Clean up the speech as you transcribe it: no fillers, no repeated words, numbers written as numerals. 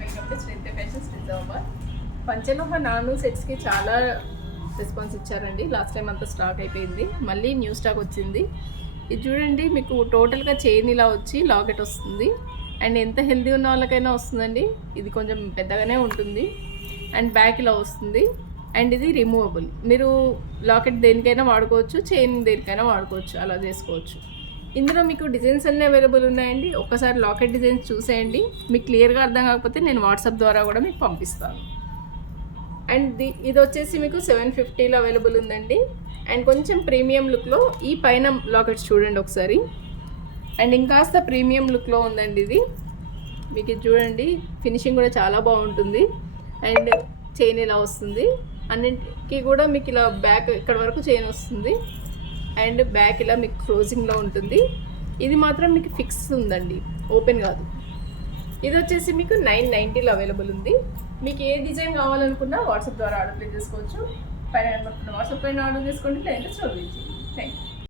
Welcome to Srinitya fashions Nizamabad. పంచలోహ నాను సెట్స్కి చాలా రెస్పాన్స్ ఇచ్చారండి. లాస్ట్ టైం అంతా స్టాక్ అయిపోయింది, మళ్ళీ న్యూ స్టాక్ వచ్చింది. ఇది చూడండి, మీకు టోటల్గా చైన్ ఇలా వచ్చి లాకెట్ వస్తుంది. అండ్ ఎంత హెల్దీ ఉన్న వాళ్ళకైనా వస్తుందండి. ఇది కొంచెం పెద్దగానే ఉంటుంది అండ్ బ్యాక్ ఇలా వస్తుంది. అండ్ ఇది రిమూవబుల్. మీరు లాకెట్ దేనికైనా వాడుకోవచ్చు, చైన్ దేనికైనా వాడుకోవచ్చు, అలా చేసుకోవచ్చు. ఇందులో మీకు డిజైన్స్ అన్నీ అవైలబుల్ ఉన్నాయండి. ఒక్కసారి లాకెట్ డిజైన్స్ చూసేయండి. మీకు క్లియర్గా అర్థం కాకపోతే నేను వాట్సాప్ ద్వారా కూడా మీకు పంపిస్తాను. అండ్ ఇది వచ్చేసి మీకు 750లో అవైలబుల్ ఉందండి. అండ్ కొంచెం ప్రీమియం లుక్లో ఈ పైన లాకెట్స్ చూడండి ఒకసారి. అండ్ ఇంకాస్త ప్రీమియం లుక్లో ఉందండి ఇది. మీకు ఇది చూడండి, ఫినిషింగ్ కూడా చాలా బాగుంటుంది. అండ్ చైన్ ఇలా వస్తుంది. అన్నింటికి కూడా మీకు ఇలా బ్యాక్ ఇక్కడ వరకు చైన్ వస్తుంది. అండ్ బ్యాక్ ఇలా మీకు క్లోజింగ్లో ఉంటుంది. ఇది మాత్రం మీకు ఫిక్స్ ఉందండి, ఓపెన్ కాదు. ఇది వచ్చేసి మీకు 990లో అవైలబుల్ ఉంది. మీకు ఏ డిజైన్ కావాలనుకున్నా వాట్సాప్ ద్వారా ఆర్డర్ ప్లేస్ చేసుకోవచ్చు. పైన వాట్సాప్ పైన ఆర్డర్ చేసుకోండి, లేదంటే స్టోర్ చేయండి. Thank you.